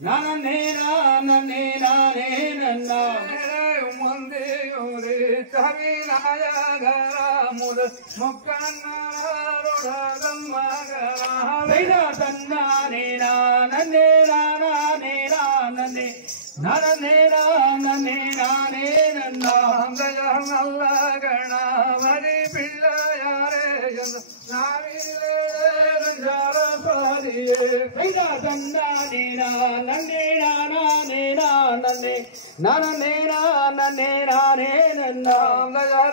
நானே நானே நானே நன்னா முந்தே ஒரு கவிநாயகரா முத முக்கண்ணாரோடகம் மகரா தன்னானே நானே நானே நானே நானே நானே நானே நன்னா நல்ல கணவரி பிள்ளையாரே நாவிலே தன்னானே நானே நானே நானே நானே நானே நானே நன்னா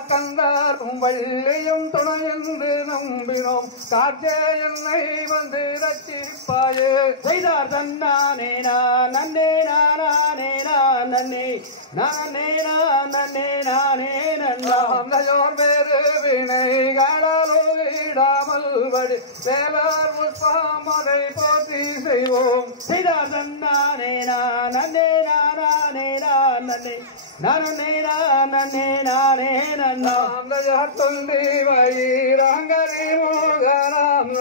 கந்தாரும் வள்ளியும் துணையென்று நம்பினோம் காற்றே என்னை வந்து ரட்சிப்பாயே செய்தார் தன்னானே நானே நானே நானே நானே நானே நானே நன்னா அந்தையோர் வேறு வினைகளாலோ விடாமல் வடி வேளார் புஷ்பமதை போற்றி செய்வோம் செய்தார் தன்னானே நானே நானே நானே நானே நானே நானே நன்னா அந்தையார் தொண்டி வயிறாங்கரி மோகனாம்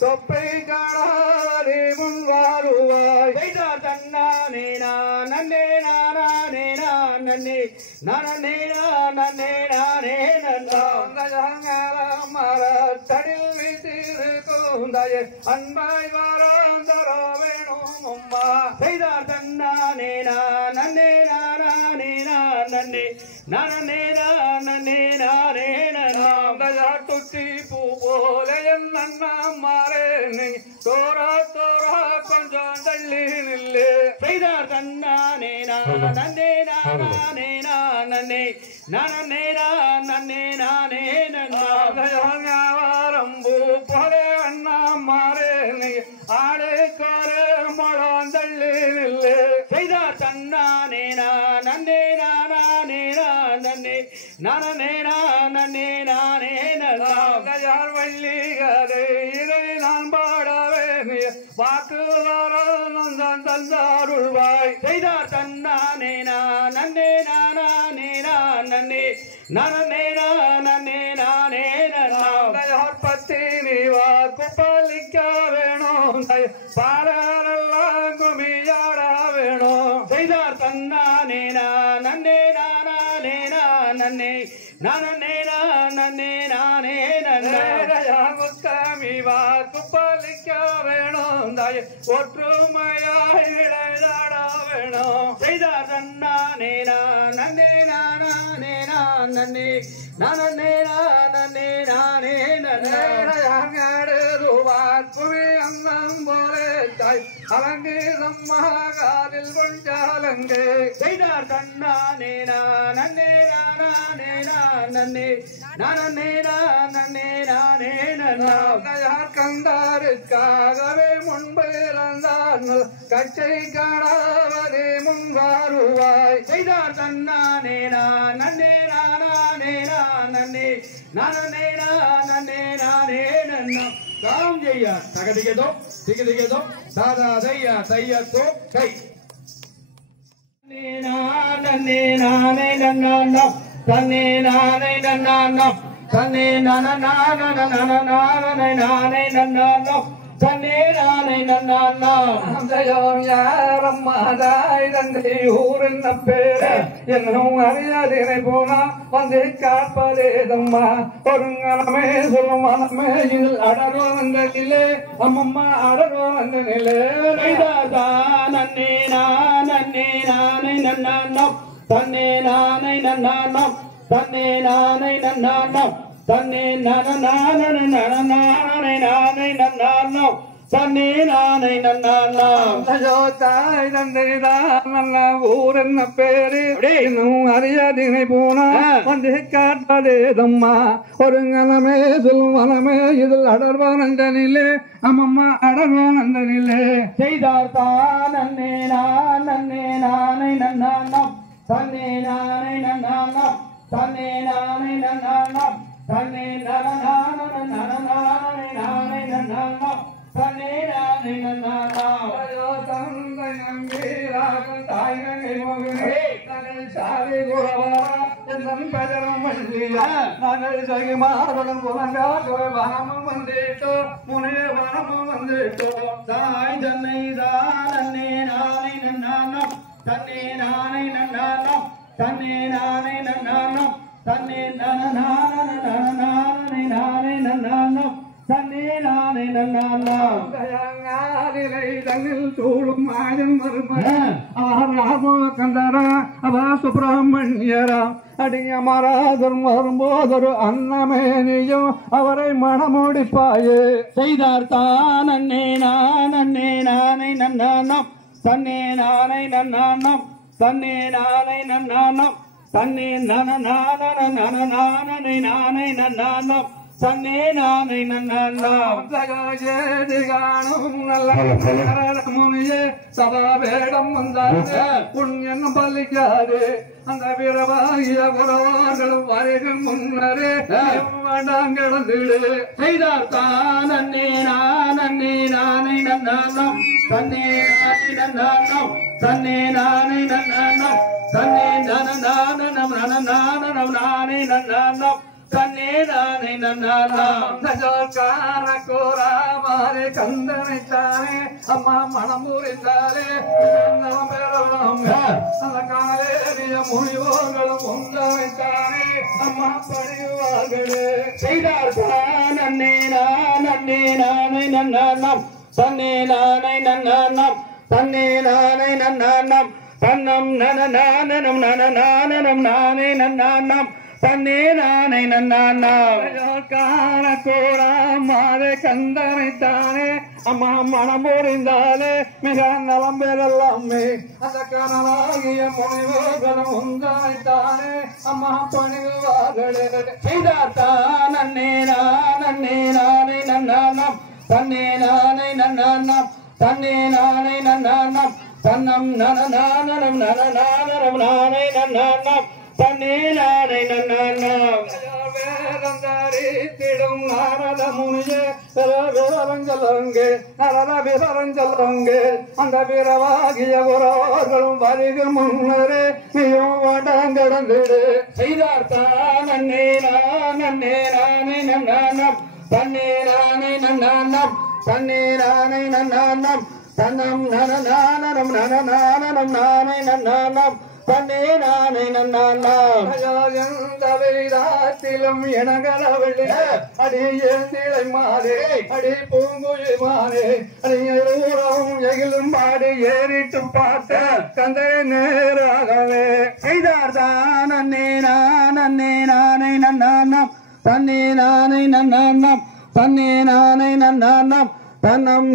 தொப்பை காணாரி முன் வாருவாய் செய்தார் தன்னானே நானே நானே நானே நானே நானே நானே நன்னா மரத்தடில் வீட்டிருக்கும் தயை அன்பாய் வாராந்தர வேணும் அம்மா செய்தார் தன்னானே நானே நானே நானே நானே நானே நானே நன்னா துத்தி பூ போல என் அண்ணா மாறே நீ தோரா தோரா கொஞ்சம் தள்ளி நில்லு செய்தார் தன்னானே நானே நானே நானே நானே நானே நானே நன்னா வாரம்பூ போல அண்ணா மாறே நீ ஆடை கோரே மொழம் தள்ளி நில்லு செய்தார் தன்னானே நானே நானே நானே நானே நானே நானே நன்னா யார் வள்ளி கதை இதை நான் பாடவே நீ வாக்கு வரம் தந்தாருள்வாய் செய்தார் தன்னானே நானே நானே நானே நானே நானே நானே நன்னா யார் பத்தி நீ வாக்கு பாலிக்க வேணும் பாடலாம் குமியாட வேணும் செய்தார் தன்னானே நானே நானே நானே நானே நானே நானே நன்னா முத்தமி வாக்கு பாலிக்க வேணும் ஒற்றுமையாய் விளையாட வேணும் செய்தார் தன்னானே நானே நானே நானே நானே நானே நானே நன்னா வாக்குவி அன்னம் போலே தாய் அலங்கீதம் மகாதில் கொண்டாலங்கே செய்தார் தன்னானே நானே நானே நானே நானே நானே நானே நன்னா யார் கந்தாருக்காகவே முன்பு இறந்தான் கச்சை காணாவதே முன்வாருவாய் செய்தார் தன்னானே நானே நானே நானே நானே நானே நானே நன்னா தாம் ஜெய்யா தகதிகதோ திகதிகதோ தாதா தையா தையத்தோ கை நானே நானே நன்னா தன்னே நானே நன்னா தன்னே நானே நானே நன்னா தன்னே நானே நன்னா யாரம்மாதாய் தந்தை ஊரின் பேரு என்னும் அறியாதினை போனா வந்து காப்பதேதம்மா ஒருங்கலமே சொல்லும் மனமே இதில் அடரோ வந்த நிலே அம்மம்மா அடரோ வந்த நிலே நன்னே நானே நானே நன்னா தன்னே நானே நன்னா தன்னே நானே நன்னா தன்னே நானே நானே நன்னா தன்னே நானே நன்னா தாய் தந்தை நல்ல ஊர் என்ன பேரு இன்னும் அறியாதினை போனா வந்து காப்பதேதம்மா ஒருங்கலமே சொல்லும் மனமே இதில் அடர்வான் அந்த நிலே அம்மம்மா அடர்வான் அந்த நிலே செய்தார் தானே நானே நன்னா தன்னே நானே நன்னா தன்னே நானே நன்னா தன்னே நானே நன்னா தன்னே நானே நன்னா தாய்கை மகனே சாரி குறவா பஜரம் வண்டியா நாங்கள் சகி மாறுடன் வனமும் வந்துட்டோ முனே வனமும் வந்துட்டோ தாய் தன்னை தானே நானே தன்னே நானே நன்னானம் தன்னே நானே நன்னானம் தன்னே நானே நன்னானம் தன்னே நானே நன்னானம் தயங்காதிலை தன்னில் சூழும் மாயன் மருமகன் ராமோ கண்டரா அவ சுப்பிரமணியரா அடியமராதர் வரும்போதொரு அன்னமேனியும் அவரை மணமுடிப்பாயே செய்தார் தான் அன்னே நானே நன்னானம் தன்னே நானே நன்னானம் தன்னே நானே நன்னானம் தன்னே நானே நன்னானம் தன்னே நானே நன்னானம் காணும் நல்ல முனியே சதா வேடம் வந்தாரு புண்ணியம் பலிக்காது அந்த வீரவாகிய உறவார்களும் வரைகள் முன்னரே வேண்டாம் கிடந்திடு செய்தார் தான் அன்னே நானே நன்னானம் தன்னே நானே நன்னானம் தன்னே நானே நன்னானம் தன்னே நானே நன்னானம் தன்னே நானே நன்னானம் கோராமாரே கந்தனைத்தானே அம்மா மனம் முறிந்தாலே அந்த காலேரிய முனிவோர்களும் உங்களைத்தானே அம்மா பணிவார்களே செய்தார் தான் அன்னே நானே நன்னானம் தன்னே நானே நன்னானம் தன்னே நானே நன்னானம் தன்னம் நானே நன்னானம் தன்னே நானே நன்னானம் கோராமாரே கந்தனைத்தானே அம்மா மனம் முறிந்தாலே மிக நலம் பெறலாமே அந்த கனவாகிய முனிவோர்களும் உங்களைத்தானே அம்மா பணிவார்களே செய்தார் தான் அன்னே நானே நன்னானம் தன்னே நானே நன்னானம் தன்னே நானே நன்னானம் தன்னம் நானே நன்னானம் தன்னே நானே நன்னானம் வேதந்தரித்திடும் நாரத முனியே விவரஞ்சலங்கே நரத விவரஞ்சலங்கே அந்த வீரவாகிய உறவர்களும் வருக முன்னரே நீயும் வடங்கடந்திடு செய்தார் தான் அன்னே நானே நன்னானம் தன்னே நானே நன்னானம் தன்னே நானே நன்னானம் தன்னம் நானே நன்னானம் தன்னே நானே நன்னானம் ிலும் எனகளவழி அடி ஏந்திழை மாறே அடி பூங்குழி மாறே அடியும் எகிலும் பாடி ஏறிட்டும் பார்த்த கந்தை நேராகவே செய்தார் தான் அன்னே நானே நன்னானம் தன்னே நானே நன்னானம் தன்னே நானே நன்னானம் தன்னம்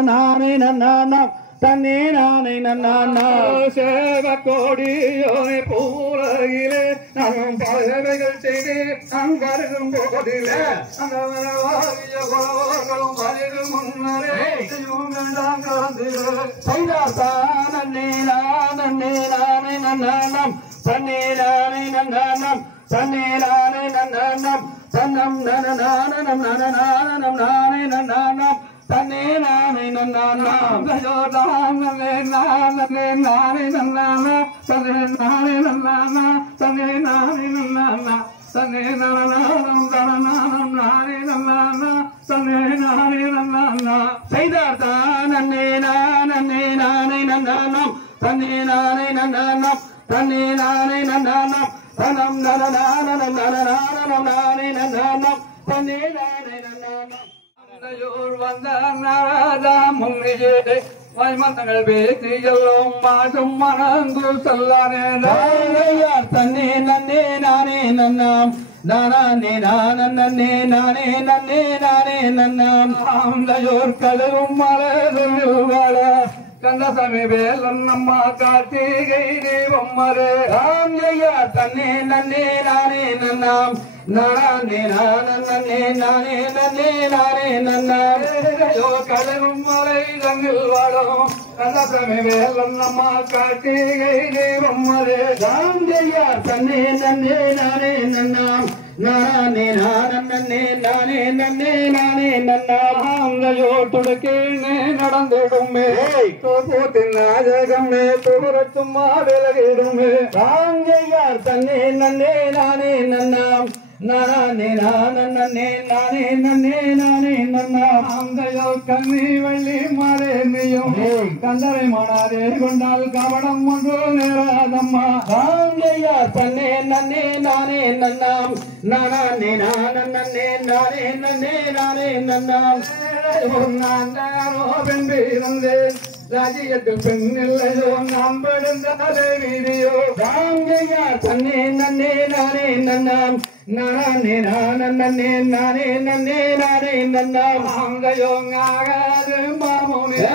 நானே நன்னானம் தன்னே நானே நன்னானம் சேவ கோடியோனை பூரகிலே நாம் பலவைகள் செய்து நான் வருகும் போதிலே அந்த உறவுகளும் வருகும் முன்னரே வேண்டாம் கலந்திரு செய்தார் தான் அன்னே நானே நன்னானம் தன்னே நானே நன்னானம் தன்னே நானே நன்னானம் தன்னம் நானே நன்னானம் தன்னே நானே நன்னானம் நானே நன்னானா தன்னே நானே நன்னானா தன்னே நானே நன்னானா தன்னே நானம் தனநானம் நானே நன்னானா தன்னே நானே நன்னானா செய்தார் தான் அன்னே நானே நன்னானம் தன்னே நானே நன்னானம் தன்னே நானே நன்னானம் தனம் நானே நன்னானம் தன்னே நானே நன்னானம் வந்த நாராதா முன்னியே வைமந்தங்கள் பேசி எல்லாம் மாடும் மணந்து சொல்லானே தன்னே நானே நன்னாம் நானே நானே நன்னாம் ஆந்தையோர் கதவும் மலரும் வாழ கந்தசமி வேலன் நம்மா கார்த்திகை தேவம்மரே ராமையா தன்னே நானே நன்னாம் நானே நானே நன்னாம் கதவும் மலை தங்கில் வாழும் கந்தசமி வேலன் நம்மா கார்த்திகை தேவம்மரே ராமையா தன்னே நானே நன்னாம் நானே நானே நானே நன்னே நானே நன்னாயோ துடுக்கேனே நடந்திடுமே போத்தின் நாஜகமே துவரத்துமா விலகிடுமே ராங்கையார் தன்னே நன்னே நானே நன்னாம் நானே நானே நானே நன்னே நானே நன்னாயோ கண்ணி வள்ளி மாறே நீயும் கந்தரை மாடாதே கொண்டால் கவனம் ஒன்று நேராதம்மா ராங்கையார் தன்னே நன்னே நானே நன்னாம் நானே நானே நானே நன்னே நானே நன்னாம் பெண்பிறந்தேன் ராஜ்யத்தில் பெண் இல்லையோ நாம் படுந்தாலே வீடியோ ராங்கையார் தன்னே நன்னே நானே நன்னாம் நானே நானே நானே நன்னே நானே நன்னாம் அங்கையோ ஆகாது மாமோனே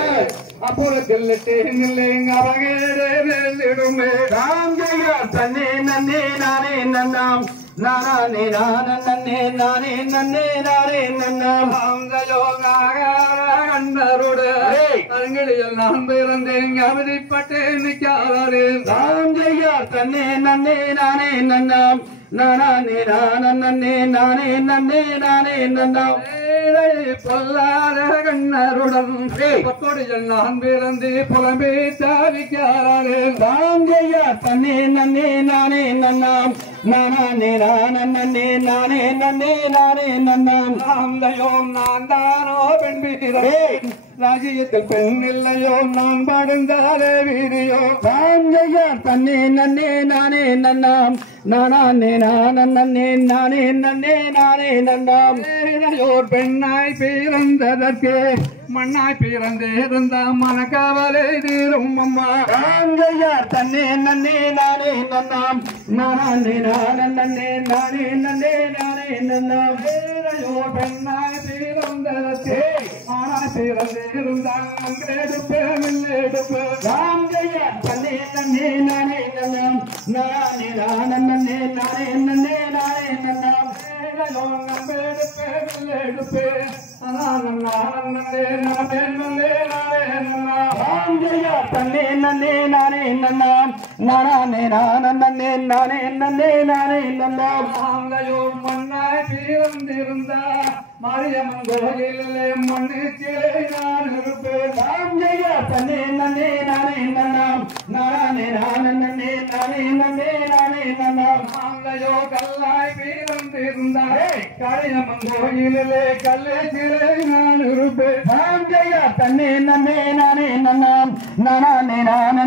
அப்புறத்தில் தேனில்லைங்க அவகேடுமே ராங்கையார் தன்னே நன்னே நானே நன்னாம் நானே நானே நானே நன்னே நானே நன்னாம் அங்கையோ கண்டருடு அருங்களில் நான் பிறந்தேன் அவதிப்பட்டேன் நிற்காதே ராங்கையார் தன்னே நன்னே நானே நன்னாம் நானே நானே நானே நன்னே நானே நன்னாம் பொல்லாத கண்ணருடன் கொடியில் நான் பிறந்து புலம்பே தாவிக்காரே ராங்கையார் தன்னே நன்னே நானே நன்னாம் நானே நானே நானே நன்னே நானே நன்னாம் நாந்தையோ நான் தானோ பெண் வீரன் ராஜ்யத்தில் பெண் இல்லையோ நான் படுந்தாரே வீரியோ ராங்கையார் தன்னே நன்னே நானே நன்னாம் நானே நானே நானே நன்னே நானே நன்னாம் ோர் பெண்ணாய் பிறந்ததற்கே மண்ணாய் பிறந்திருந்த மனக்கவலை தீரும் அம்மா ராங்கையார் தன்னே நன்னே நானே நன்னாம் நானே நானே நானே நன்னே நானே நன்னாம் ோர் பெண்ணாய் பிறந்ததற்கே ஆனாய் பிறந்திருந்தான் எடுப்பேடுப்பு ராங்கையார் தன்னே நன்னே நானே நன்னாம் நானே நானே நானே நன்னே நானே நன்னாம் எடுப்பே தன்னே நன்னே நானே நன்னாம் நானே நானே நானே நன்னே நானே நன்னாம் அங்கையோ மண்ணாய் பிறந்திருந்தா மாரியம்மன் கோயிலே மண்ணிலே நான் இருப்பேன் ராங்கையார் தன்னே நன்னே நானே நன்னாம் நானே நானே நானே நன்னே நானே நன்னாம் அங்கையோ கல்லாய் பிறந்திருந்தாரே காளியம்மன் கோயிலே கல்லேசிலே நான் இருப்பேன் ராங்கையார் தன்னே நன்னே நானே நன்னாம் நானே நானே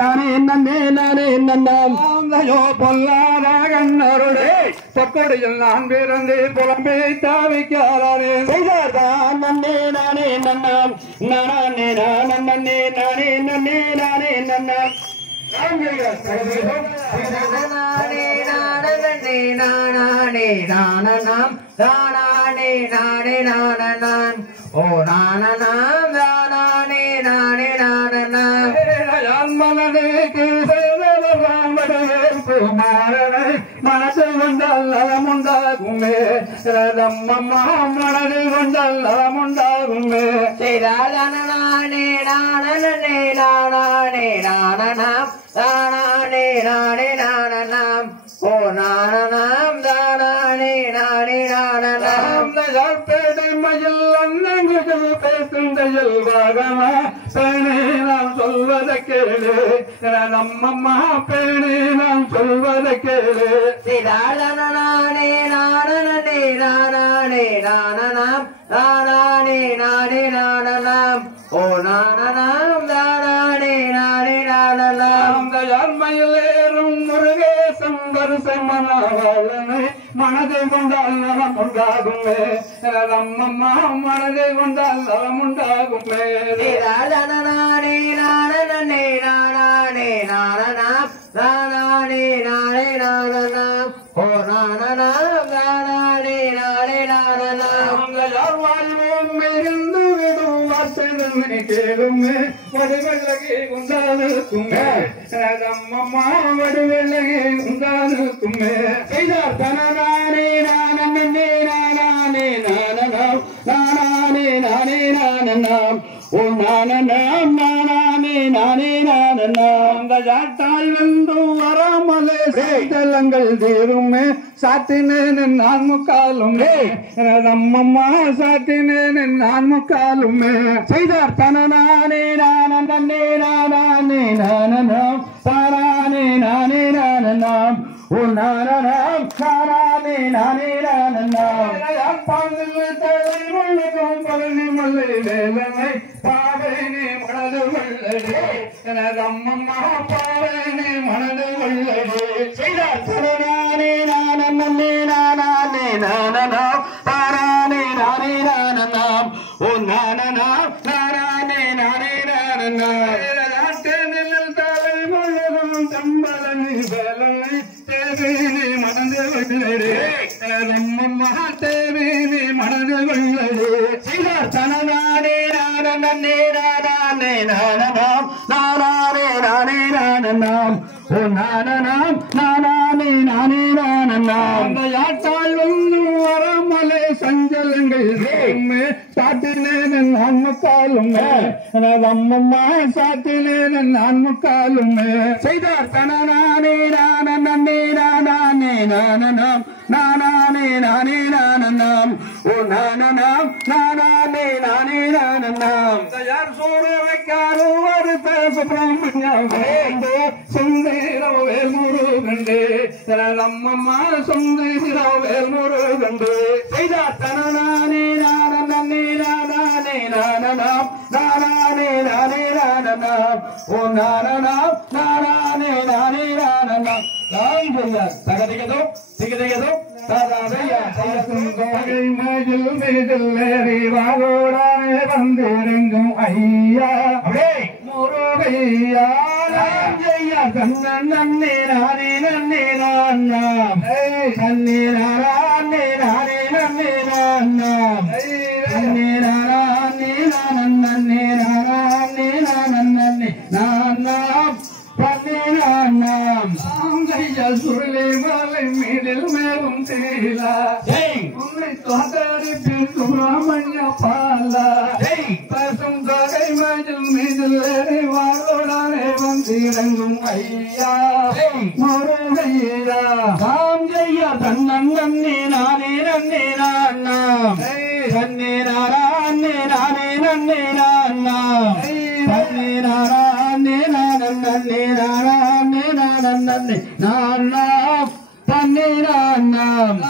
நானே நன்னே நானே நன்னாம் அங்கையோ பொல்லாத கண்ணருடே பொக்கொடியில் நான் பிறந்து புலம்பே தாவிக்காரே செய்தார்தான் நன்னே நானே நன்னாம் நானே நானே நானே நன்னே நானே நன்னாம் நானே நானே நானே நானனாம் தானே நானே நானனான் ஓ நானனாம் தானே நானே நானனாம் மனதேக்கு குமாரனை மனசு கொண்டால் நலமுண்டாகுமே ரதம்மம்மா மனது கொண்டால் நலமுண்டாகுமே நானே நானே நானே நானனாம் தானே நானே நானனாம் ஓ நானனாம் தானே நானே நானனாம் பேடைமையில் அண்ணங்கள் பேசுந்தையில் வாகமா பேணே நாம் சொல்வதை கேளு நம்மம்மா பேணே நாம் சொல்வதை கேளு நானே நானே நானே நானனாம் தானே நானே நானனாம் ஓ நானனாம் தானே நானே நானனாம் தயார்மையிலேறும் முருகேசம் வருஷமனாவலனை மனதை கொண்டால் நலம் உண்டாகுமே நம்மம்மா மனதை கொண்டால் நலம் உண்டாகுமே நானே நானே நானே நானனாம் தானே நானே நானனாம் ஓ நானனாம் தானே நானே நானனாம் வாழ்வோம் இருந்து விடும் வாசனை கேளுமே வடுவெள்ளகே உண்டானுக்குமே நம்மம்மா வடுவெள்ளகே உண்டானுக்குமே செய்தார் தனநானே நானே நானே நானனாம் நானே நானே நானனாம் ஓ நானனாம் நானே நானே நானனாம் தாய் வந்து வராமலே ஜலங்கள் தீருமே சாத்தினேன் நான் முக்காலுமே அம்மம்மா சாத்தினேன் நான் முக்காலுமே செய்தார் தனநானே நானே நானே நானம் தானே நானே நானம் ஓ நானம் தானே நானே நானம் பாங்கல் தலை முழுதும் பழனி மலை வேலனை பாவைனே மனது வல்லடே எனது அம்மம்மா பாவைனே மனது வல்லடே செய்தார் தனநானே நானே நானே நானம் தானே நானே நானம் ஓ நானம் தானே நானே நானம் தலை முழுதும் தம்பலனி வேலனை தேவேனே மனது வல்லடே அம்மம்மா தேவேனே மனது வல்லடே செய்தார் தனநானே நானே நானே நானம் நானே நானே நானம் ஓ நானம் நானே நானே நானம் அந்த யாத்தாள் ஒன்றும் வரமலை சஞ்சலங்கள் சாத்தினேன் நான் முக்காலும் அம்மம்மா சாத்தினேன் நான் முக்காலும் செய்தார் தனநானே நானே நானே நானம் நானே நானே நானம் ஓ நானம் நானே நானே நானம் யார் சோறு வைக்காரோ வருத்த சுப்பிரமணியம் சுந்தரம் வேல் முருகண்டே அம்மம்மா சுந்தரம் வேல் முருகண்டே செய்தார் தனநானே நானே நானே நானம் நானே நானே நானம் ஓ நானம் நானே நானே நானம் நாம் செய்யார் தகதிகதோ திகதிகதோ வாழோடானே வந்திறங்கும் ஐயா முருகையா கண்ணன் நன்னே நானே நன்னே நான்னாம் நன்னே நானே நானே நன்னே நான்னாம் நன்னே நானே நானன் நன்னே நானே நானன் நன்னே நான்னாம் சுருளை மலை மீதில் மேலும் தேலா உன்னை தோதரிப்பில் சுப்பிரமணிய பாலா பசும் தொகை மஞ்சள் மீதில் வாழோடானே வந்திறங்கும் ஐயா முருகையா தாம் செய்ய தன்னன் நன்னே நானே நன்னே நான்னாம் நன்னே நானே நானே நன்னே நான்னாம் நன்னே நானே நானன் நன்னே நானே நானன் நன்னே நான்னாம் தன்னே நான்னாம்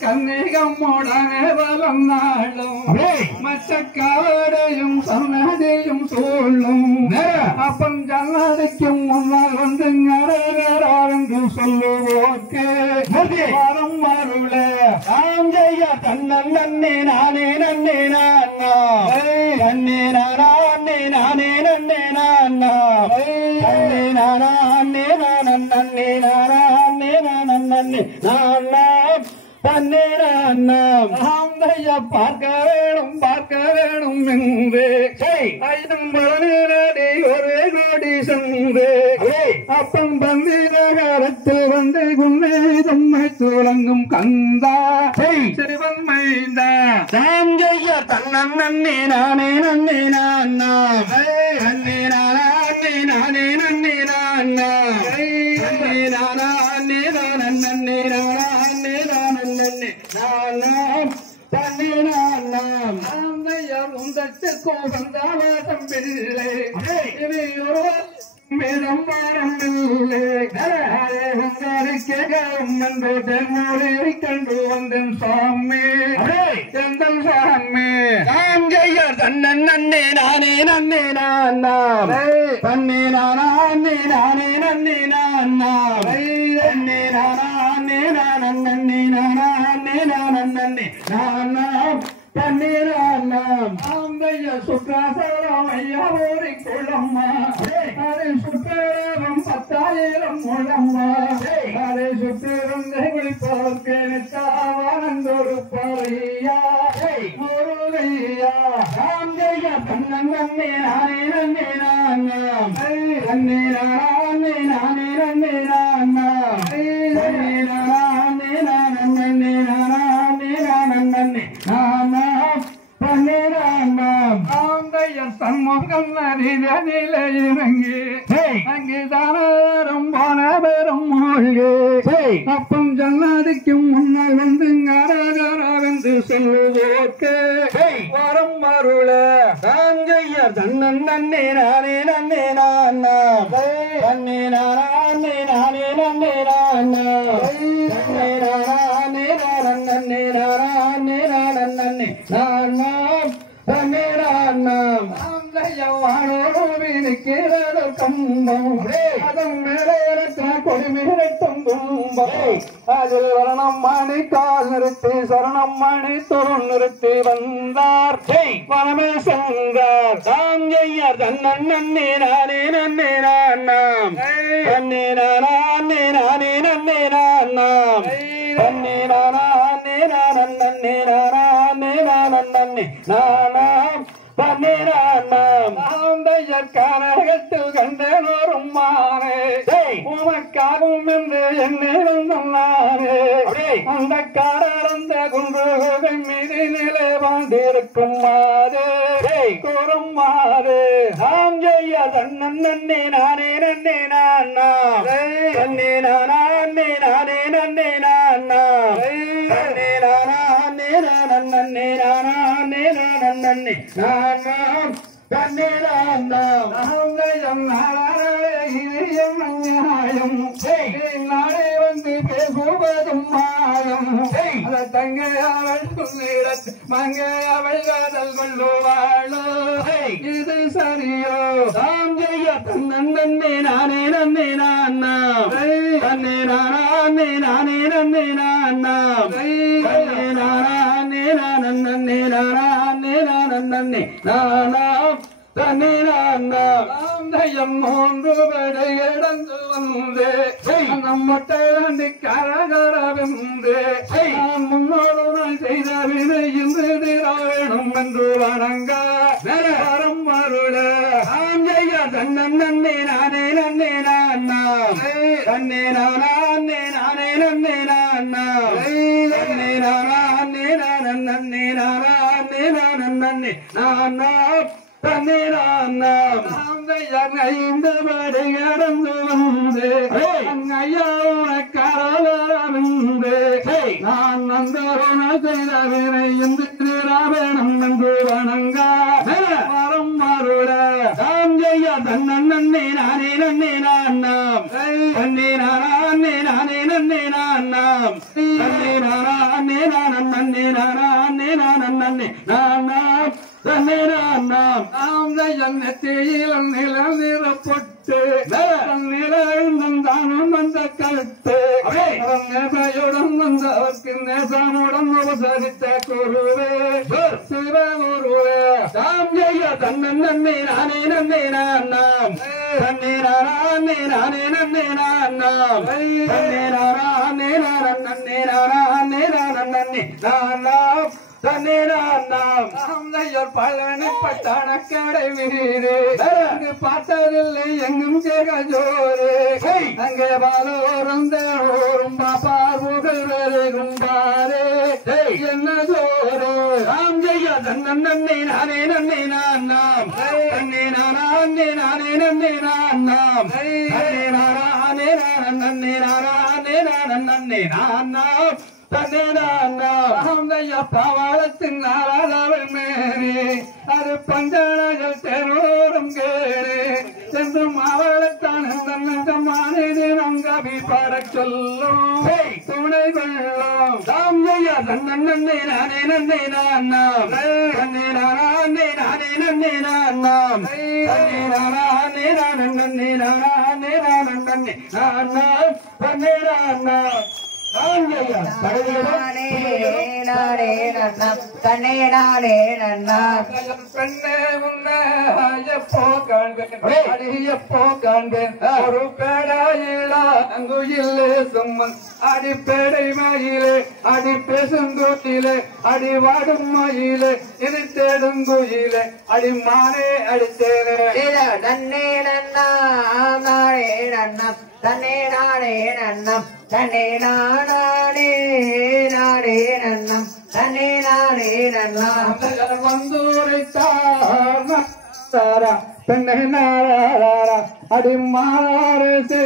கன்னிகம்முடனே வலம் நாளும் மச்சக்காவடையும் சன்னதியும் சூழும் அப்பன் ஜன்னதிக்கும் முன்னால் வந்து என்று சொல்லுவோக்கு வரம் அருள ஆஞ்சைய தன்னன் நன்னே நானே நன்னே நான்னாம் நன்னே நானே நானே நன்னே நான்னாம் நன்னே நானே நானன் நன்னே நானே நானன் நன்னே நான்னாம் தன்னே நான்னாம் பார்க்க வேணும் என்று ஐயம் பழனி ஒரே கோடி சென்று அப்பம் பந்திரகாரத்தில் வந்து குன்னை தம்மை துளங்கும் கந்தா சிறுவன் மைந்தா சாஞ்சைய தன்னன் நன்னே நானே நன்னே நான்னாம் நன்னே நானே நானே நன்னே நான்னாம் நன்னே நானே நானன் நன்னே நானே நானன் நன்னே நான்னாம் தன்னே நான்னாம் உந்தட்டுக்கோ வந்தாவாசம் பிள்ளை இவையோ மேதம் வாரம் இல்லை கண்டு வந்தேன் சாமி எந்தல் சாமி சாஞ்சைய தன்னன் நன்னே நானே நன்னே நான்னாம் தன்னே நானே நானே நன்னே நான்னாம் நன்னே நானே நானன் நன்னே நானே நானன் நன்னே நான்னாம் தன்னே நான்னாம் சுற்றாசலம் ஐயா ஓடி கொள்ளம்மா அதை சுற்றேரம் 10,000 முழம்மா அதை சுற்றிருந்தை பார்க்கேனந்தோடு பாறையா முருகையா சாந்தையா தன்னன் நன்னே நானே நன்னே நான்னாம் நன்னே நானே நானே நன்னே நான்னாம் நன்னே நானே நானன் நன்னே நானே நானன் நன்னே நான்னாம் தன்னே நான்னாம் சண்முகம் நிலை இறங்கி அங்கே தானம் போன பெரும் மூழ்கி அப்பம் ஜன்னாதிக்கும் முன்னால் வந்து அரகரவென்று செல்லுவோர்க்கு வரம் அருள தாங்கைய தன்னன் நன்னே நானே நன்னே நானா நன்னே நானே நானே நன்னே நானா நன்னே நானே நானே நன்னே நானே நன்னே நானா நன்னே நானா கம்பம் அதன் மேலே கொடிமீரட்டும் கும்பம் அதில் வரணம் மணி கால் நிறுத்தி சரணம் மணி தொழில் நிறுத்தி வந்தார் வனமே சென்றார் சாங்கையார் தன்னன் நன்னே நானே நன்னே நானாம் நன்னே நானே நானே நன்னே நானாம் நன்னே நானே நானே நன்னே நானே நன்னே நானாம் கனகத்தில் கண்டனோரும் மானே உனக்காகும் என்று என்னிடம் சொன்னானே அந்த காரந்த குன்றுகை மீது நிலை வாழ்ந்திருக்கும் மாதே கூறும் மாதே ஆம் ஜெய்யா தன்னன் நன்னே நானே நன்னே நானா நன்னே நானே நானே நன்னே நானா நன்னே நானே நன்னே நானே நன்னே நானா கண்ணீராம் நாடே வந்து பேசுவதும் மாயம் தங்கையாவள் சொல்லிடத் மங்கையாவள் காதல் கொள்ளுவாளோ இது சரியோ தாம் ஜெய்யா தன்னன் நன்னே நானே நன்னே நானா நன்னே நானே நானே நன்னே நானா நன்னே நானே நன்னே நானே நன்னே நானா தன்னே நானா தயம் மூன்று படை இடந்து வந்து நம்மட்டை அண்டி கரகரவென்று முன்னோடு நான் செய்த வினை இன்று வேணும் என்று வணங்க வரம் அருள ஆம் ஜெய்யா தன்னன் நன்னே நானே நன்னே நானா நன்னே நானே நானே நன்னே நானா நன்னே நானே நன்னே நானே நன்னே நானா தன்னே நானா ஐந்து படை கடந்து வந்து ஐயாவுனக்காரந்து நான் நந்தருண செய்த வினை இன்று வேணும் என்று வணங்க வரம் அருள தாம் ஜெய்யா தன்னன் நன்னே நானே நன்னே நானாம் நன்னே நானே நானே நன்னே நானாம் நன்னே நானே நன்னே நானே நன்னே நானாம் தன்னே நானாம் தாம் ஜன்னத்தில் நிலநிறப்பட்டு நிலம் வந்த கழுத்து நேசையுடன் வந்தவர்க்கு நேசனுடன் உபசரித்த குருவே சிவகுருவே தாம் ஜெய்யா தன்னன் நன்னே நானே நன்னே நானாம் நன்னே நானே நானே நன்னே நானாம் நன்னே நானே நன்னே நானே நன்னே நானாம் தன்னே நானாம் பழனி பட்டான கடை வீடு அங்கு பார்த்ததில்லை எங்கும் ஜெக ஜோரு அங்கே பாலோரும் தேரோரும் பாப்பார் புகழ்வரும் பாரே என்ன ஜோரு ராம் ஜெய்யா தன்னன் நன்னே நானே நன்னே நானாம் நன்னே நானே நானே நன்னே நானாம் நன்னே நானே நன்னே நானே நன்னே நானாம் தன்னே நானாம் பாவாளத்தின் நாளாதவள் மேரி அது பஞ்சனகள் தேரோரும் கேடு என்றும் அவளைத்தான் தன்னமானே கவி பாடச் சொல்லும் துணை கொள்ளும் தாம் ஜெய்யா தன்னன் நன்னே நானே நன்னே நானாம் நன்னே நானே நானே நன்னே நானாம் நன்னே நானே நானே நன்னே நானே நன்னே நானாம் தன்னே நானாம் ஒரு பேடாயிலா அங்குயிலே சும்மன் அடி பேடை மயிலே அடி பேசுந்தூட்டிலே அடி வாடும் மயிலே இது தேடும் குயிலே அடி மானே அடித்தேனே நன்னே நன்னா நானே நன்னம் தன்னே நானே நன்னம் தன்னே நானே நானே நன்னம் தன்னே நானே நன்னா வந்தூரை தாரா பெண்ணை நாராரா அடி மாறே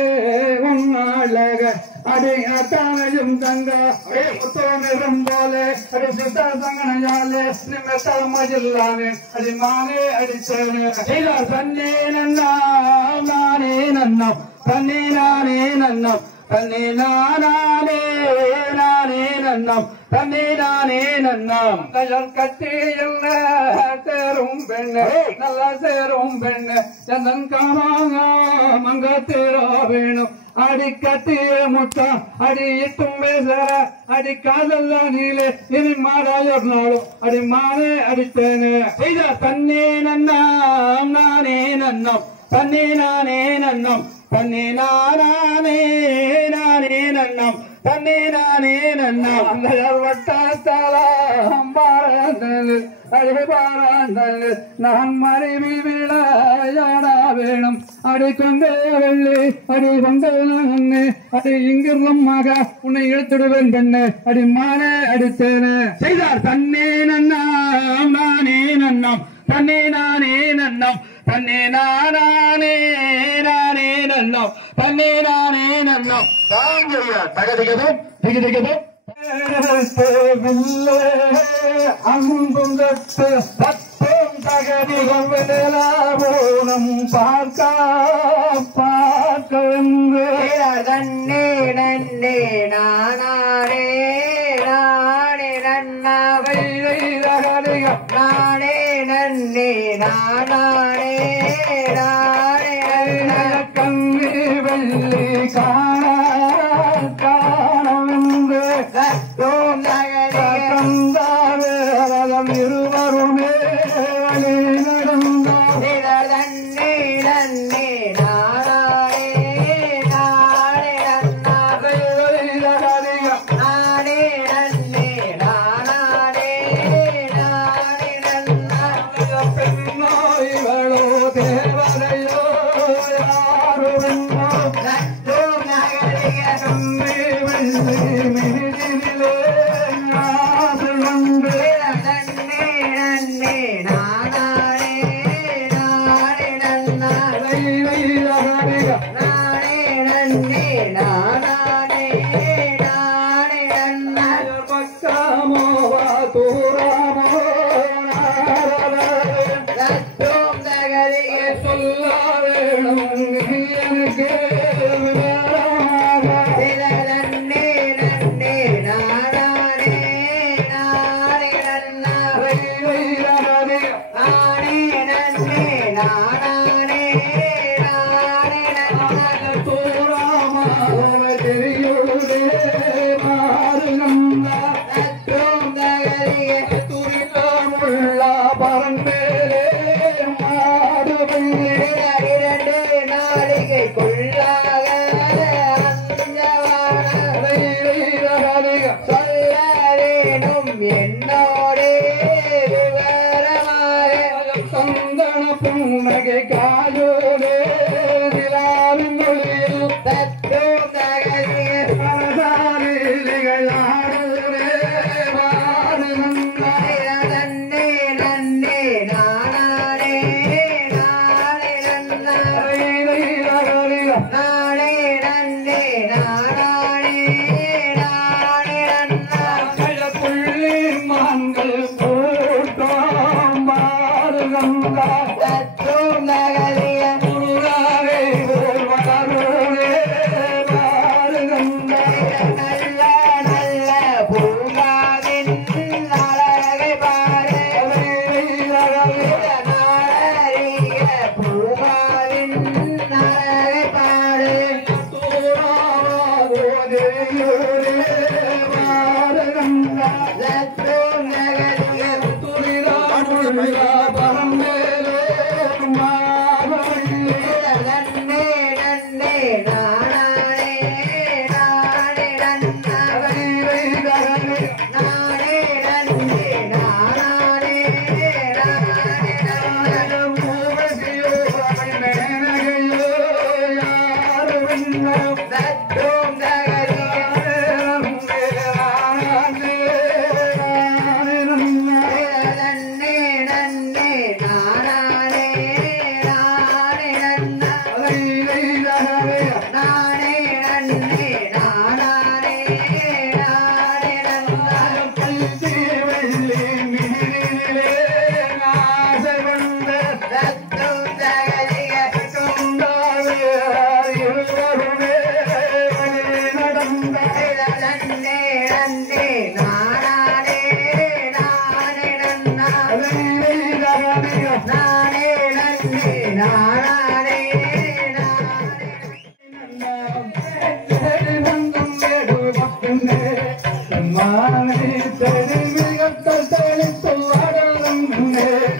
உன்னாழக அடி அத்தானையும் தங்க நிறம் போலே அடி சித்த சங்கனையாலே நிமித்தல் மஜில்லானே அடி மானே அடிச்சேனே தன்னே நன்னாம் நானே நன்னம் தன்னே நானே நன்னம் தன்னே நானே நானே நன்னம் தன்னே நானே நன்னம் கையால் கட்டி இல்ல சேரும் பெண்ணு நல்லா சேரும் பெண்ணு சந்தன் காணாங்க மங்க தேரா வேணும் அடி கட்டிய முத்தம் அடி இட்டும் பேசற அடி காதல்ல நீலே இனி மாறாயோர் நாளும் அடி மானே அடித்தேனே தன்னே நன்னாம் நானே நன்னம் தன்னே நானே நன்னம் தன்னே நானே நானே நன்னம் தன்னே நானே நன்னம் அந்த வட்டாத்தாலா அம்பாரந்தல் அடிபாரந்தல் நான் மறைவி விளையாடா வேணும் அடி கொண்டே வெள்ளி அடி கொண்டே நன்னே அடி இங்கிருந்தமாக உன்னை இழுத்துடுவேன் பெண்ணே அடி மானே அடித்தேனே செய்தார் தன்னே நன்னாம் நானே நன்னம் தன்னே நானே நன்னம் தன்னே நானே நானே நன்னம் தன்னே நானே நன்னம் தகதிகதும் திகதிகதும் அங்குந்தத்து தத்துவம் தகதிகம் விடலாபோனம் பார்க்க பார்க்க தன்னே நன்னே நானே நானே நன்னாவை நானே நன்னே நானே நானே கண்ணி வெள்ளி காண காணவென்று கந்தாவேரம் இருவருமே வழி நடந்தார் தன்னே நன்னே நானே நானே நன்னாவை நானே நன்னே நானே நானே நன்னா பெண்ணோய்களோ தேவதையோ யாரு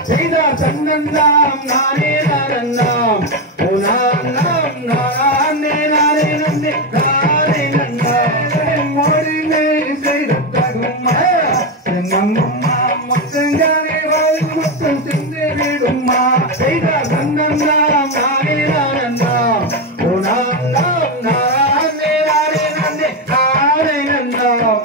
செய்தார் தன்னந்தாம் நானே நானந்தாம் நாம் நானே நானே நன்னே நானே நன்னாம் மோடினே செய்த தகுமா நம்மம்மா முத்தங்காரே வாய் முத்தம் சிந்தி விடுமா செய்தார் தன்னந்தாம் நானே நானந்தாம் நாம் நானே நானே நன்னே நானே நன்னாம்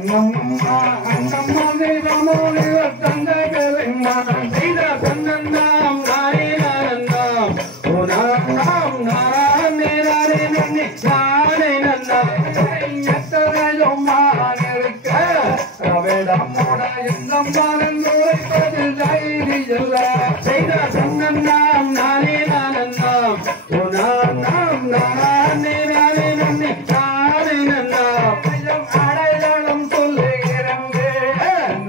நம்மம்மா அந்தம்மா தெய்வமோனி தந்தை பெருமா செய்த தன்னந்தாம் நானே நானந்தாம் நாம் நானே நானே நன்னே நானே நன்னாம் எத்தனையோ மானிருக்க வேடமோட எந்தம்மான் உரைப்பதில் தைரியல்ல செய்த தன்னந்தாம் நானே நானந்தாம் நாம் நானே நானே நன்னே நானே நன்னாம் அடையாளம் சொல்லுகிறேன்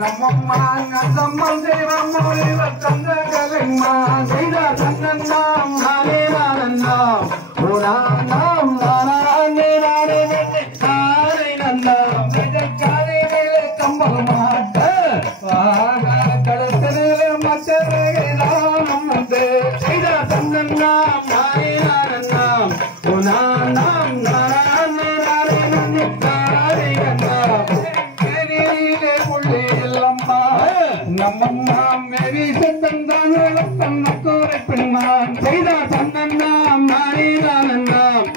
நம்மம்மா அந்தம்மான் தெய்வமோனி தந்தை பெருமா செய்த தன்னந்தாம் நானே நானந்தாம் நாம் நானே நானே நன்னே நானே நன்னாம் காலையிலே கம்பல் மாட்ட கடத்திலே மற்றவைதான் வந்து செய்த தன்னந்தாம் நானே நானந்தாம் நாம் நானே நானே நன்னே நானே நன்னாம் மேனியிலே உள்ளே இல்லம்மா நம்மம்மா மேரி செந்தந்தான் தன்ன கூரை பின்னான் செய்த தன்னந்தாம் நானே நானந்தாம்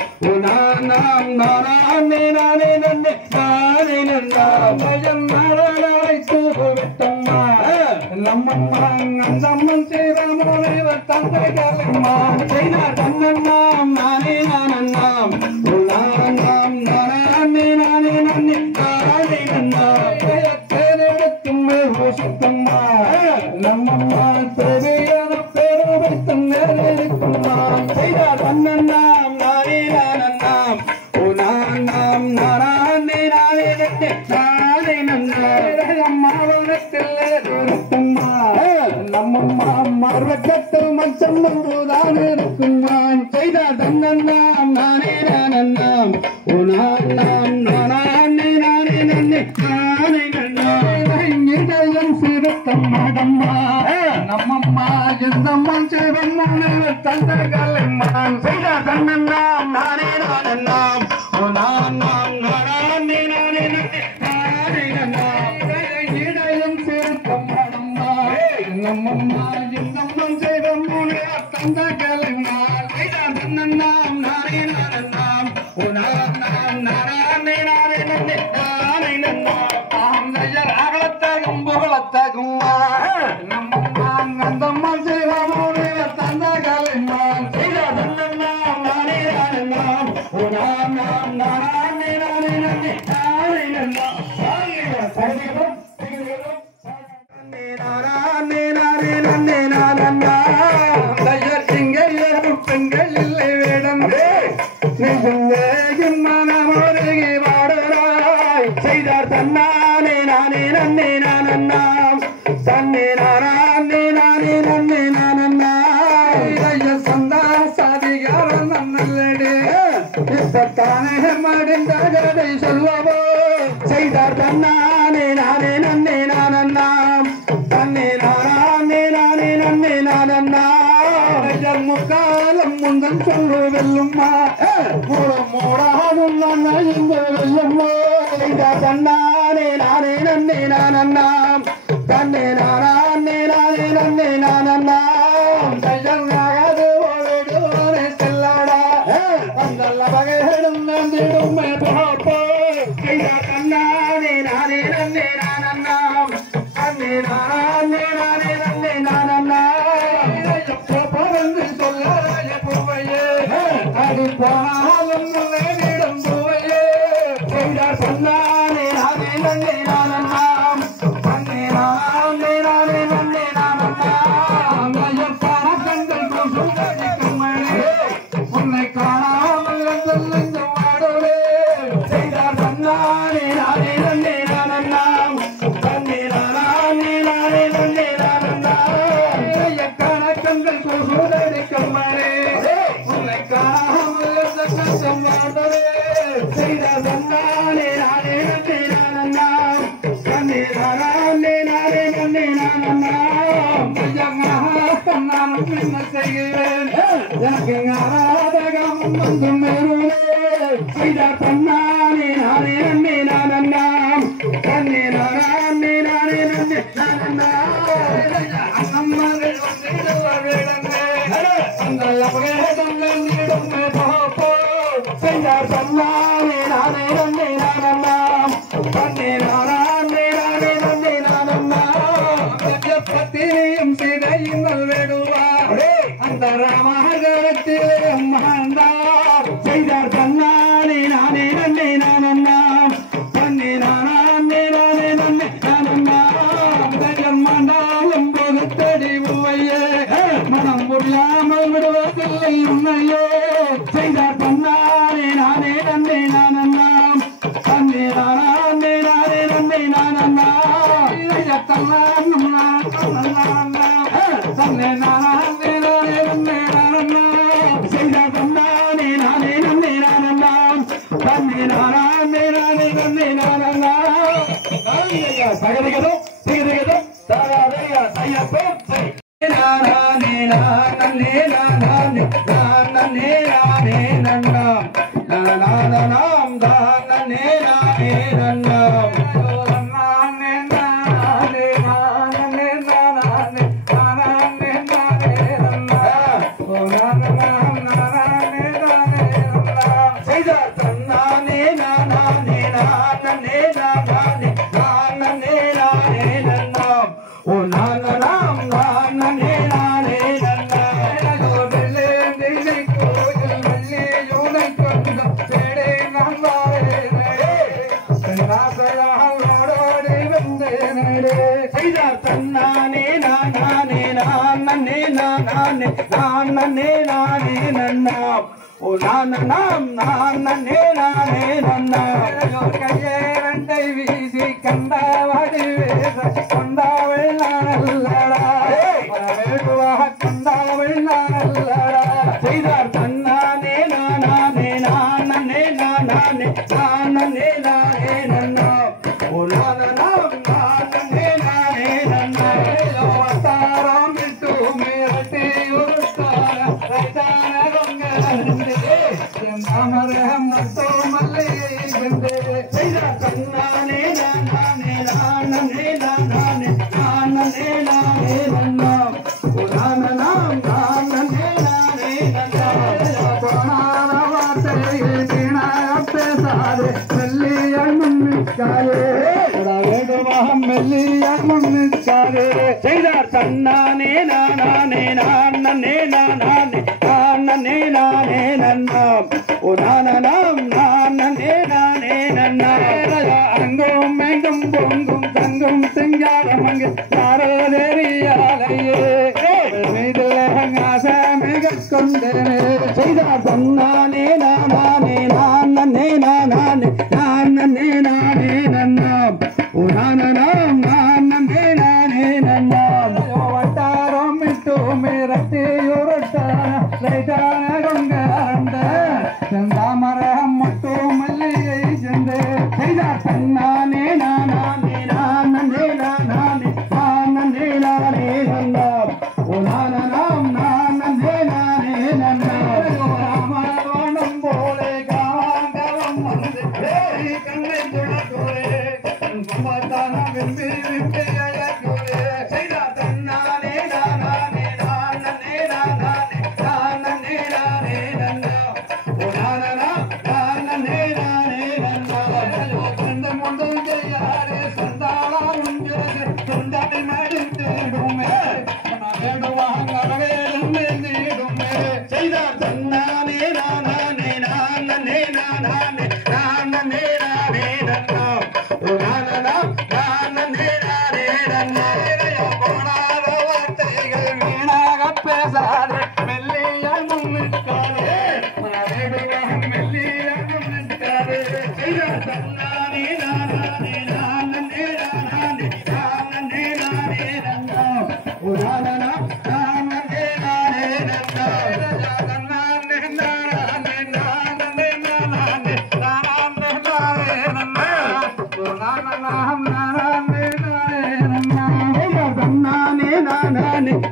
நாம் நானே நானே நன்னே நானே நன்னாம் பயம் நாளை தூவிட்டம்மா நம்மம்மா அந்தம்மன் செய்தமோனே தந்தை கலைம்மா செய்த தன்னந்தாம் நானே நானந்தாம் நாம் நானே நானே நன்னே நானே நன்னாம் தேனெடுக்கும் சுத்தம்மா நம்மம்மா பெரியான பேருடைத்தம் நேரிருக்கும்மா செய்த தன்னந்தாம் நானே நானந்தாம் நாம் நானே நானே நன்னே நானே நன்னாம் மாவனத்தில் இருக்கும்மா நம்மம்மா மரக்கட்டு மச்சம் ஒன்றுதான் இருக்கும்மா செய்த தன்னந்தாம் நானே நானந்தாம் நாம் நானே நானே நன்னே நானே நன்னாம் இதயம் சிறுத்தம் மடம்மா நம்மம்மா எந்தம்மன் சிவம்மன் தந்தை கலைம்மான் செய்த தன்னந்தாம் நானே நானந்தாம் நாம் நானே நானே நன்னே நானே நன்னாம் இதயம் சிறுத்தம் மடம்மா நம்மம்மா எந்தம்மன் சிவம்மன் தந்தை கலைம்மான் செய்த தன்னந்தாம் நானே நானந்தாம் நானே நானே நன்னே நானே நன்னாம் அகலத்தகும் புகழத்தகும்மா நம்மம்மா அந்தம்மா சிவமோனி தந்தை கலைம்மான் செய்த தன்னந்தாம் நானே நானந்தாம் நானே நானே நன்னே நானே நன்னாம் நானே நானே நன்னே நானந்தாம் பெண்கள் இல்லை வேடம் மனமொருகி வாடுறாய் செய்தார் தன்னானே நானே நன்னே நானந்தாம் தன்னே நானே நானே நன்னே நானந்தாம் சந்தா சாதிகாரம் நன்னல்லடே இப்பத்தானே மடிந்தகதை சொல்லவோ செய்தார் தன்னானே நானே நன்னே நானந்தாம் தன்னே நானே நானே நன்னே நானந்தாம் முக்காலம் முந்தன் சொல்லு வெல்லும்மா மூடாதும் இந்த வெல்லும்மோ செய்த தன்னானே நானே நன்னே நானந்தாம் தன்னே நானே நானே நன்னே நானந்தாம் கையல்லாகாது ஓடுவோனே செல்லாடா வந்தல்ல வகைகளும் நந்திடும் போப்போ செய்த தன்னானே நானே நன்னே நானந்தாம் தன்னே நானே நானே நன்னே நானந்தாம் அடி போனாலும் நேரிடும் பூவையே செய்தார் சொன்னானே நானே நன்னே நானந்தாம் தன்னே நானே நானே நன்னே நானந்தாம் ஐயப்பான கண்கள் சுந்தரிக்கும் மணி உன்னை காணாமல் வாடுவே செய்தார் சொன்னானே நானே நன்னே நானந்தாம் தன்னே நானே நானே நன்னே நானந்தாம் ஐயக்கான கண்கள் சுந்தரிக்கும் மணி உன்னை காணாமல் கஷ்டம் வாடுவே நானும் என்ன செய்கிறேன் எனக்கு ஆராதகம் ஒன்றும் செய்தார் தன்னானே நானே நன்னே நானண்ணாம் தன்னே நானே நானே நன்னே நானண்ணாம் அம்மர்கள் வந்திடுவீடங்கே அந்த வேதம் நிடுமே போப்போ செய்தார் தன்னானே நானே நன்னே நானண்ணாம் தன்னே நானே நானே நன்னே நானண்ணாம் பத்திரியும் சிறையினால் வேடுவார் அந்த ராமகரத்திலே மகந்தார் செய்தார் தன்னானே நானே நன்னே நானண்ணாம் தன்னே நானே நானே நன்னே நானண்ணாம் தன் மண்டாலும் போது தேடி உவையே மனம் புரியாமல் விடுவதில்லை உன்னையே செய்தார் தன்னானே நானே நன்னே நானண்ணாம் தன்னே நானே நானே நன்னே நானண்ணாம் தன்னே நானே நானே நன்னே நானண்ணாம் செய்தார் தன்னானே நானே நன்னே நானண்ணாம் தன்னே நானே நானே நன்னே நானண்ணாம் தகதிகதும் திகதிகதும் தாராதையா ஐயப்பம் செய் நானே நானே நானே நானே நானே நன்னாம் நானாம் தானே நானே நன்னாம் நானே நானே நானே நானே நானே நானே நன்னாம் நானாம் நானே நானே நன்னாம் செய்தார் தன்னானே நானே நானே நானே நானே நானே நன்னாம் ஓ நானாம் நானே நானே நன்னாம் வெள்ளே வெள்ளை கோயில் வெள்ளே யோனை கொண்டு தேடே நான் வாரேனே வந்தேனே செய்தார் தன்னானே நானே நானே நானே நானே நானே நன்னாம் ஓ நானாம் நானே நானே நன்னாம் கையே ரெண்டை வீசி கண்டாவடி வேச கொண்டாவள் நானல்லடா வேடுவாக கொண்டாவள் நானல்லடா செய்தார் தன்னானே நானே நானே நானே நானே நானே நன்னாம் ஓ நானாம் நானே நானே நன்னாம் அவதாரம் விட்டு மேரட்டி உருட்டார ரைதான கொங்கரண்டே தாமரம் நட்டோ மல்லிகை கண்டே செய்தார் தன்னானே நானே நானே நானே நானே நானே நன்னாம் ஓ நானாம் நானே நானே நன்னாம் போனார வார்த்தையில் வீணாக பேசாதே மெல்லியாய் முன்னிற்காதே வேடுவாகம் மெல்லியாய் முன்னிற்காதே செய்தார் தன்னானே நானே நானே நானே நானே நானே நன்னாம் ஓ நானாம் நானே நானே நன்னாம் அங்கும் எங்கும் பொங்கும் தங்கும் செங்காரம் அங்கு தாரோதேரியாலையே மீதில் ஆசமிக கொண்டேனே செய்தார் தன்னானே நானே நானே நானே நானே நானே நன்னாம் ஓ நானாம் நானே நானே நன்னாம் வட்டாரம் விட்டு மிரட்டி உருட்டான லைட்டான கொண்டாண்ட செந்தாமரம் மட்டும் மல்லிகை சென்று செய்தார் தன்னானே நானே நானே நானே நானே நானே நன்னாம் ஓ நானாம் நானே நானே நன்னாம் ராமவனம் போலே காவாங்கவம் வந்து கண்ணை துளக்குரே கும்பத்தான விம்பி விம்பி அழகுரே செய்தார் தன்னானே நானே நானே நானே நானே நானே நன்னாம் ஓ நானாம் நானே நானே நன்னாம் கண்ட முண்டு செய்யாரே சந்தாளம் உஞ்சது தொண்டாய் மடித்திடுமே வேடுவாங்க வேடுமே நீடுமே செய்தார் தன்னானே நானே நானே நானே நானே நானே நன்னாம் ஓ நானாம் நானே நானே நன்னாம் போனார வார்த்தைகள் வீணாக பேசாதே மெல்லியாய் முன்னிற்காதே வேடுவாகம் மெல்லியாய் முன்னிற்காதே செய்தார் தன்னானே நானே நானே நானே நானே நானே நன்னாம் ஓ நானாம்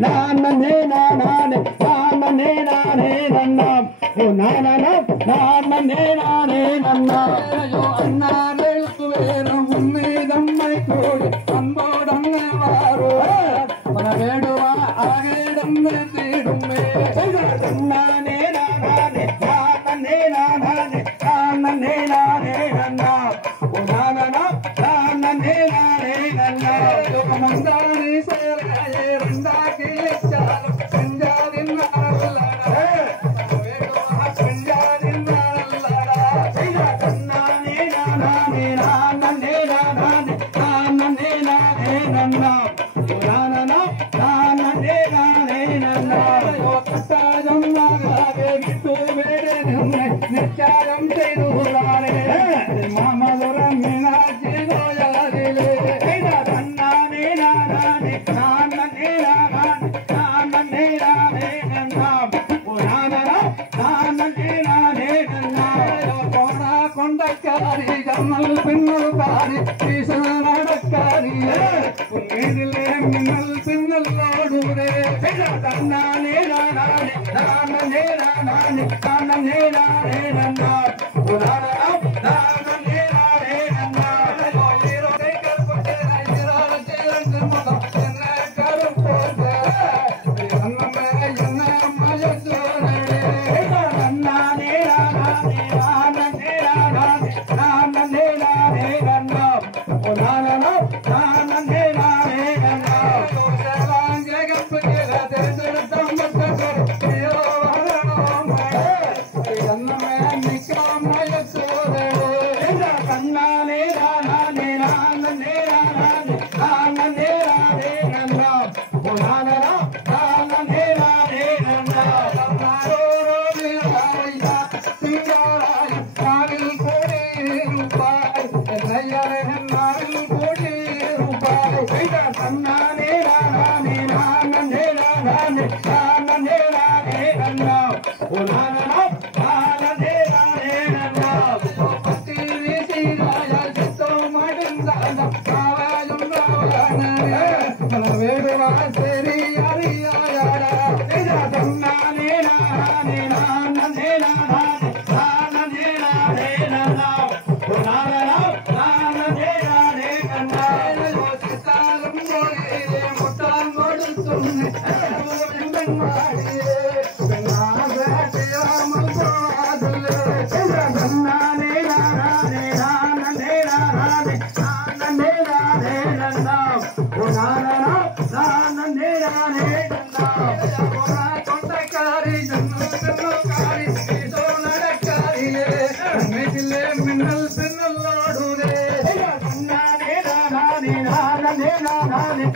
நானே நானே நானே நானே நன்னாம் ஓ நானே நானே நானே நன்னாம் அண்ணாரே வேணும் உன்னிதம்மை கூடி அன்போடங்க வாரோ மனவேடுவா ஆகிடந்து தீடுமே நானே நானே நானே நானே நானே நானே நன்னாம் ஓ நானே நானே நன்னாம் மந்தாரி சேராயே ரெண்டாக்கி வச்சாலும் செஞ்சாதின் நாளடா வேடுவா செஞ்சாதின் நாளடா நானே நானே நானே நானே நானே நானே நன்னாம் நானே நானே நன்னாம் ஓ கட்டாயம் நாகாவே விட்டு வேடே நம்மை நிச்சாயம் செய்துள்ளாரே மாமதுரம் மீனாட்சி கோயாதிலே நானே நானே நானே நானே நானே நன்னாம் ஓ நானே நானே நன்னாம் போனா கொண்டக்காரி கம்மல் பின்னல் பாரி ஈசன நடக்காரியே உன்னிலே மின்னல் பின்னல் ஓடுரே நானே நானே நானே நானே நானே நானே நன்னாம் ஓ நானே நானே நன்னாம் ஓ வீரோடை கற்பட்டே ஐயரால சேரங்கு மதம் என்ன கருப்போதே அன்னமே என்ன மயசோரே நானே நானே நானே நானே நானே நன்னாம் ஓ நானே நானே நன்னாம் சர்வாங்க கற்பட்டே தேசத்தம் மத்தகர் ஐயோ வரணும் அன்னமே நிக்காம மயசோரே நானே நானே நானே நானே நன்னாம் ஓ நானே நானே நன்னாம் நாரோரே ராயா சிங்காராய் நாவில் கோடி ரூபாய் என்னையரே நாவில் கோடி ரூபாய் நானே நானே நானே நன்னாம் ஓ நானே நானே நன்னாம் பத்தி வீசிராயா சித்தோ மடிந்தாத காவாயும் ராவணரே வேடுவா சரி அறியாயாரா நானே நானே நானே நானே நன்னாம் ஓ நானே நானே நன்னாம் சித்தாலும் மொழியே முட்டால் கொடுத்தும் மாடியே பெண்ணாகாமல் போதில்லை நானே நானே நானே நானே நன்னாம் ஓ நானே நானே நன்னாம் கொண்டைக்காரி ஜன்னல்காரி ஈசோ நடக்காரியே மேட்டிலே மின்னல் பின்னல் ஓடுதே நானே நானே நானே